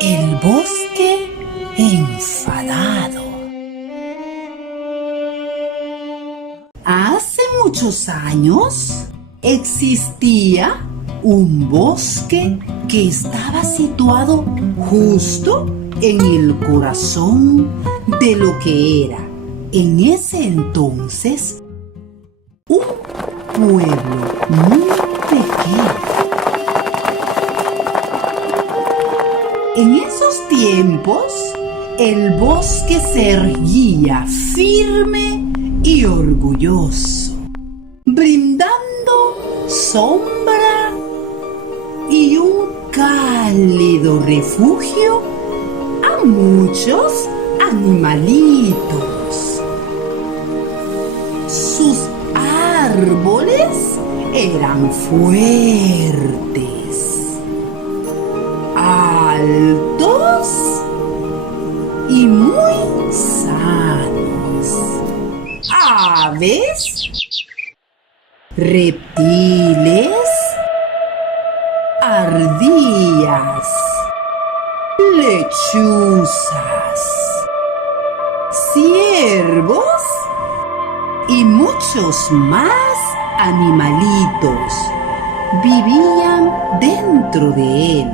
El bosque enfadado. Hace muchos años existía un bosque que estaba situado justo en el corazón de lo que era en ese entonces un pueblo muy pequeño. En esos tiempos, el bosque se erguía firme y orgulloso, brindando sombra y un cálido refugio a muchos animalitos. Sus árboles eran fuertes, altos y muy sanos. Aves, reptiles, ardillas, lechuzas, ciervos y muchos más animalitos vivían dentro de él.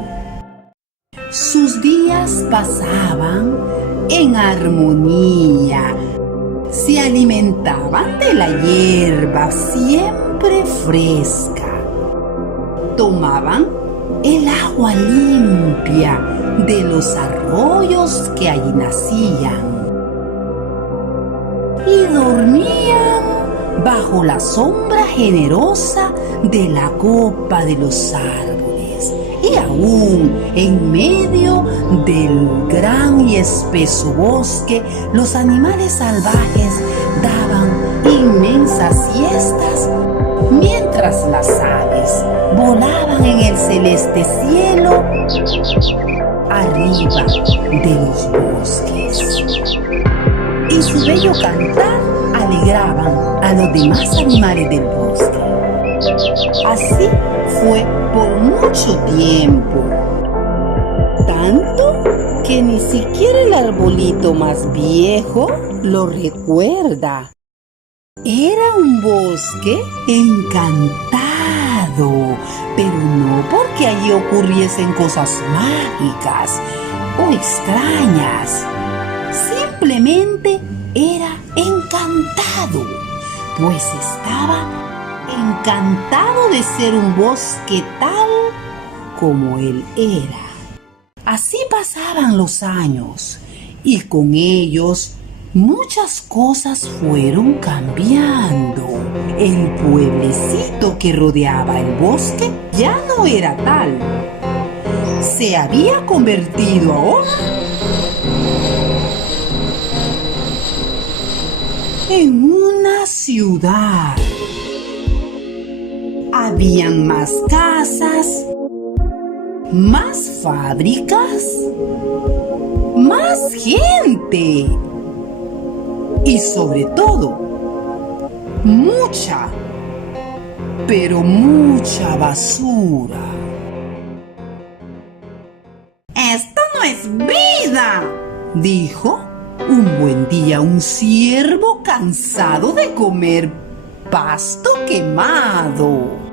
Sus días pasaban en armonía. Se alimentaban de la hierba siempre fresca. Tomaban el agua limpia de los arroyos que allí nacían. Y dormían bajo la sombra generosa de la copa de los árboles. Y aún en medio del gran y espeso bosque, los animales salvajes daban inmensas siestas, mientras las aves volaban en el celeste cielo arriba de los bosques. Y su bello cantar alegraban a los demás animales del bosque. Así fue por mucho tiempo, tanto que ni siquiera el arbolito más viejo lo recuerda. Era un bosque encantado, pero no porque allí ocurriesen cosas mágicas o extrañas. Simplemente era encantado, pues estaba encantado de ser un bosque tal como él era. Así pasaban los años y con ellos muchas cosas fueron cambiando. El pueblecito que rodeaba el bosque ya no era tal. Se había convertido ahora en una ciudad. Habían más casas, más fábricas, más gente y sobre todo, mucha, pero mucha basura. «Esto no es vida», dijo un buen día un ciervo cansado de comer pasto quemado.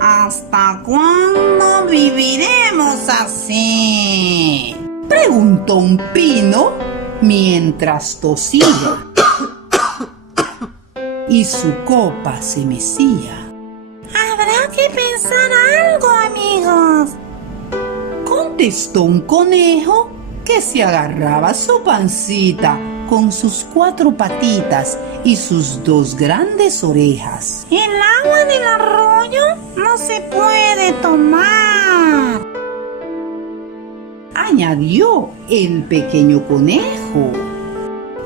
«¿Hasta cuándo viviremos así?», preguntó un pino mientras tosía y su copa se mecía. «Habrá que pensar algo, amigos», contestó un conejo que se agarraba su pancita con sus 4 patitas y sus 2 grandes orejas. «El agua del arroyo no se puede tomar», añadió el pequeño conejo.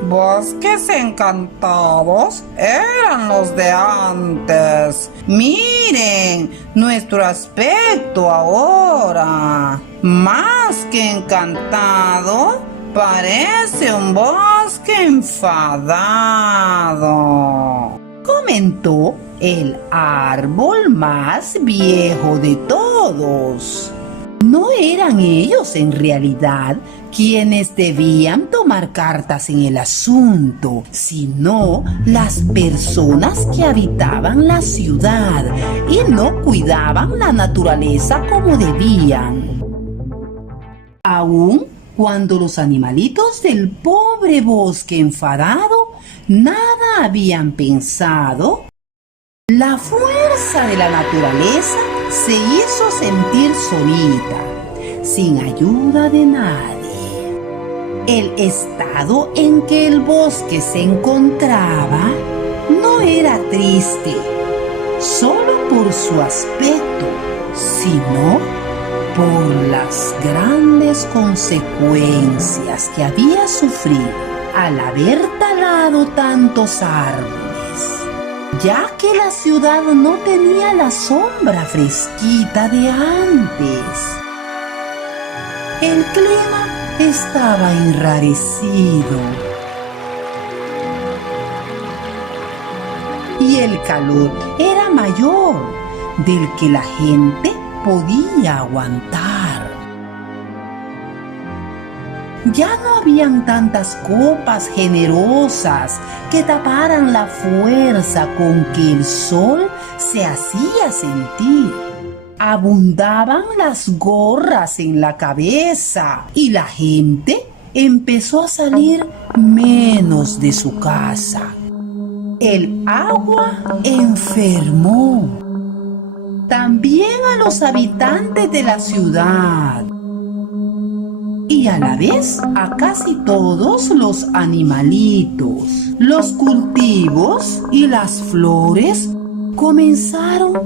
«Bosques encantados eran los de antes. Miren nuestro aspecto ahora. Más que encantado, parece un bosque enfadado», comentó el árbol más viejo de todos. no eran ellos en realidad quienes debían tomar cartas en el asunto, sino las personas que habitaban la ciudad y no cuidaban la naturaleza como debían. Aún cuando los animalitos del pobre bosque enfadado nada habían pensado, la fuerza de la naturaleza se hizo sentir solita, sin ayuda de nadie. El estado en que el bosque se encontraba no era triste, solo por su aspecto, sino por las grandes consecuencias que había sufrido al haber talado tantos árboles, ya que la ciudad no tenía la sombra fresquita de antes. El clima estaba enrarecido y el calor era mayor del que la gente podía aguantar. Ya no habían tantas copas generosas que taparan la fuerza con que el sol se hacía sentir. Abundaban las gorras en la cabeza y la gente empezó a salir menos de su casa. El agua enfermó también a los habitantes de la ciudad y a la vez a casi todos los animalitos. Los cultivos y las flores comenzaron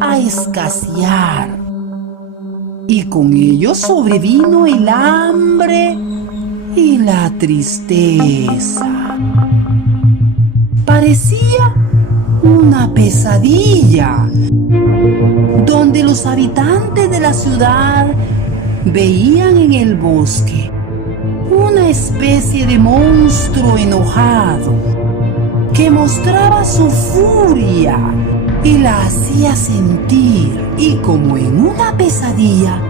a escasear y con ello sobrevino el hambre y la tristeza. Parecía una pesadilla donde los habitantes de la ciudad veían en el bosque una especie de monstruo enojado que mostraba su furia y la hacía sentir. Y como en una pesadilla,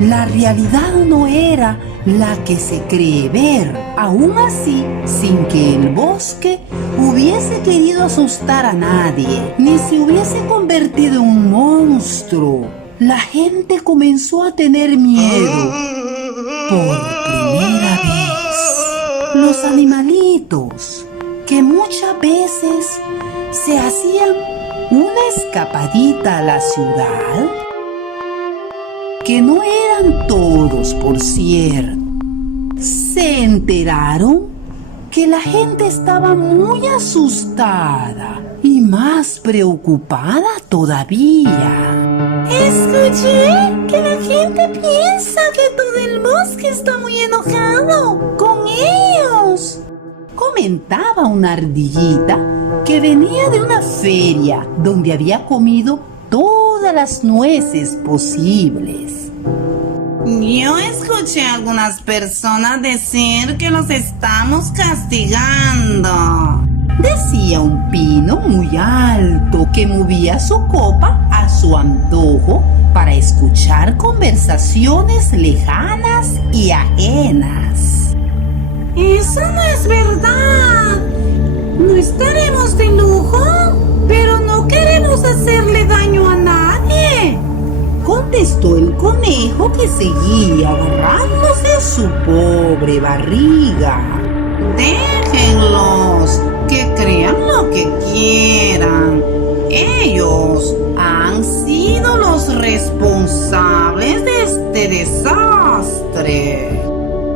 la realidad no era la que se cree ver. Aún así, sin que el bosque hubiese querido asustar a nadie, ni se hubiese convertido en un monstruo, la gente comenzó a tener miedo. Por primera vez, los animalitos, que muchas veces se hacían una escapadita a la ciudad, que no eran todos, por cierto, se enteraron que la gente estaba muy asustada y más preocupada todavía. Escuché que la gente piensa que todo el bosque está muy enojado con ellos, comentaba una ardillita que venía de una feria donde había comido todas las nueces posibles. Yo escuché a algunas personas decir que los estamos castigando, decía un pino muy alto que movía su copa a su antojo para escuchar conversaciones lejanas y ajenas. Eso no es verdad. No estaremos de lujo, pero no queremos hacerle daño a nadie, contestó el conejo, que seguía agarrándose su pobre barriga. Déjenlos, que crean lo que quieran. Ellos han sido los responsables de este desastre.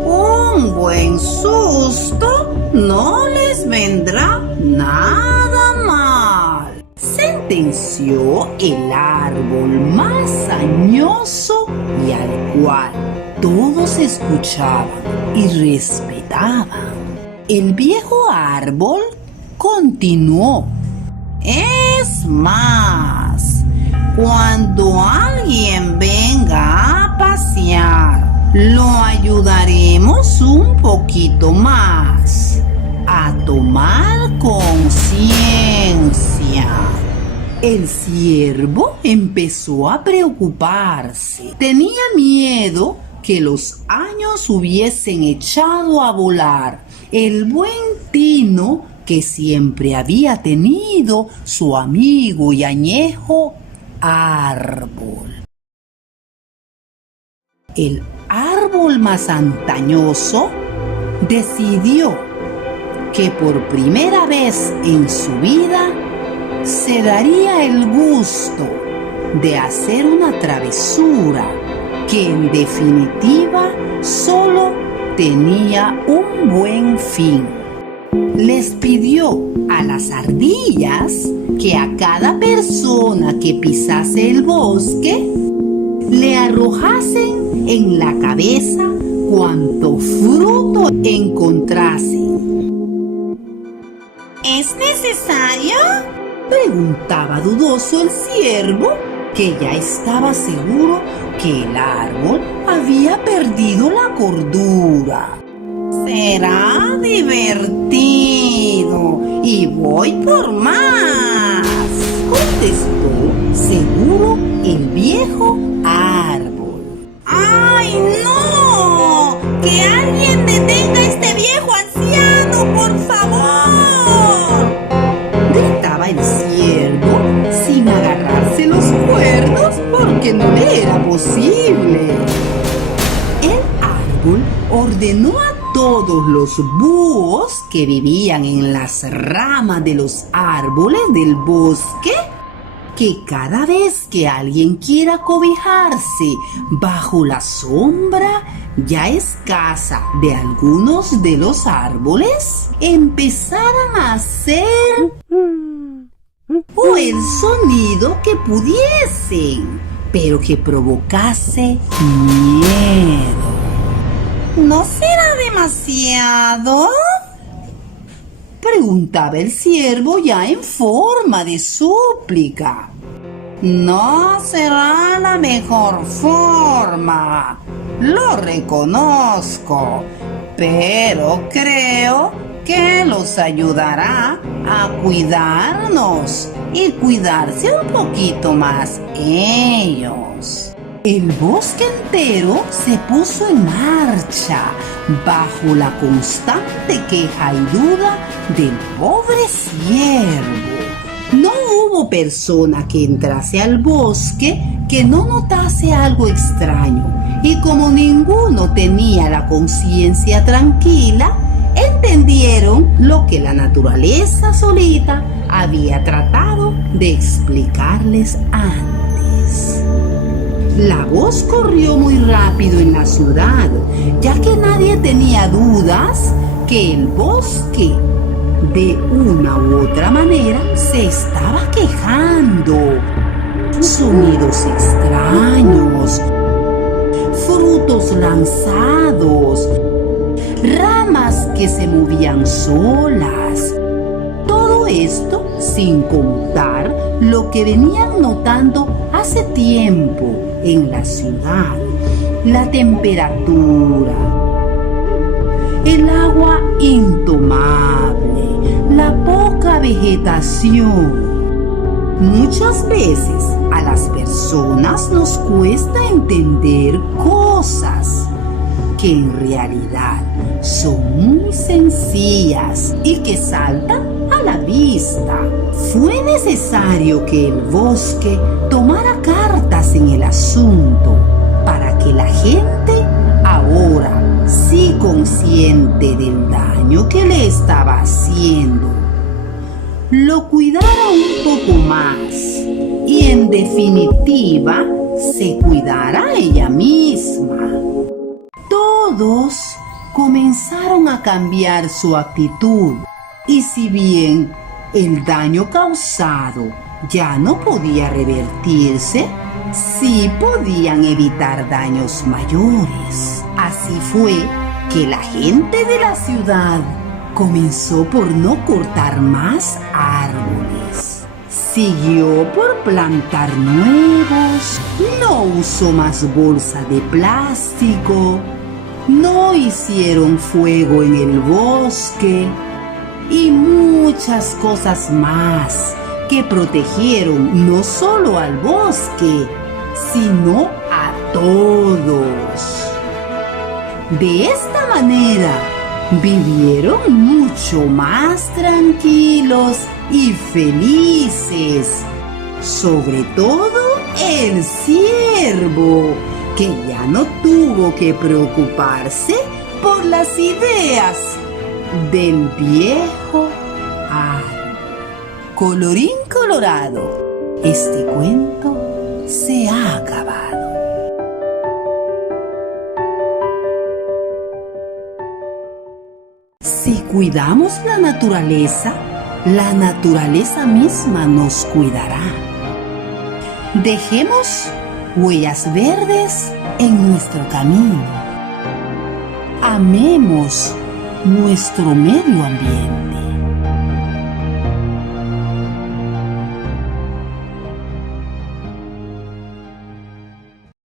Un buen susto no les vendrá nada mal, sentenció el árbol más añoso y al cual todos escuchaban y respetaban. El viejo árbol continuó: es más, cuando alguien venga a pasear, lo ayudaremos un poquito más a tomar conciencia. El ciervo empezó a preocuparse. Tenía miedo que los años hubiesen echado a volar el buen tino que siempre había tenido su amigo y añejo árbol. El árbol más antañoso decidió que por primera vez en su vida se daría el gusto de hacer una travesura que en definitiva solo tenía un buen fin. Les pidió a las ardillas que a cada persona que pisase el bosque le arrojasen en la cabeza cuanto fruto encontrasen. ¿Es necesario?, preguntaba dudoso el ciervo, que ya estaba seguro que el árbol había perdido la cordura. Será divertido y voy por más, contestó seguro el viejo árbol. ¡Ay, no! ¡Que alguien detenga a este viejo anciano, por favor! Gritaba el ciervo sin agarrarse los cuernos porque no le era posible. El árbol ordenó a todos los búhos que vivían en las ramas de los árboles del bosque que cada vez que alguien quiera cobijarse bajo la sombra ya escasa de algunos de los árboles, empezaran a hacer o el sonido que pudiesen, pero que provocase miedo. ¿No será demasiado?, preguntaba el ciervo ya en forma de súplica. No será la mejor forma, lo reconozco, pero creo que los ayudará a cuidarnos y cuidarse un poquito más ellos. El bosque entero se puso en marcha bajo la constante queja y duda del pobre ciervo. No hubo persona que entrase al bosque que no notase algo extraño, y como ninguno tenía la conciencia tranquila, entendieron lo que la naturaleza solita había tratado de explicarles antes. La voz corrió muy rápido en la ciudad, ya que nadie tenía dudas que el bosque, de una u otra manera, se estaba quejando. Sonidos extraños, frutos lanzados, ramas que se movían solas. Todo esto sin contar lo que venían notando hace tiempo en la ciudad: la temperatura, el agua intomable, la poca vegetación. Muchas veces a las personas nos cuesta entender cosas que en realidad son muy sencillas y que saltan a la vista. Fue necesario que el bosque tomara cartas en el asunto para que la gente, ahora sí consciente del daño que le estaba haciendo, lo cuidara un poco más y en definitiva se cuidara ella misma. Todos comenzaron a cambiar su actitud, y si bien el daño causado ya no podía revertirse, sí podían evitar daños mayores. Así fue que la gente de la ciudad comenzó por no cortar más árboles, siguió por plantar nuevos, no usó más bolsas de plástico, no hicieron fuego en el bosque y muchas cosas más que protegieron no solo al bosque, sino a todos. De esta manera, vivieron mucho más tranquilos y felices. Sobre todo el ciervo, que ya no tuvo que preocuparse por las ideas del viejo árbol. Colorín colorado, este cuento se ha acabado. Si cuidamos la naturaleza misma nos cuidará. Dejemos huellas verdes en nuestro camino. Amemos nuestro medio ambiente.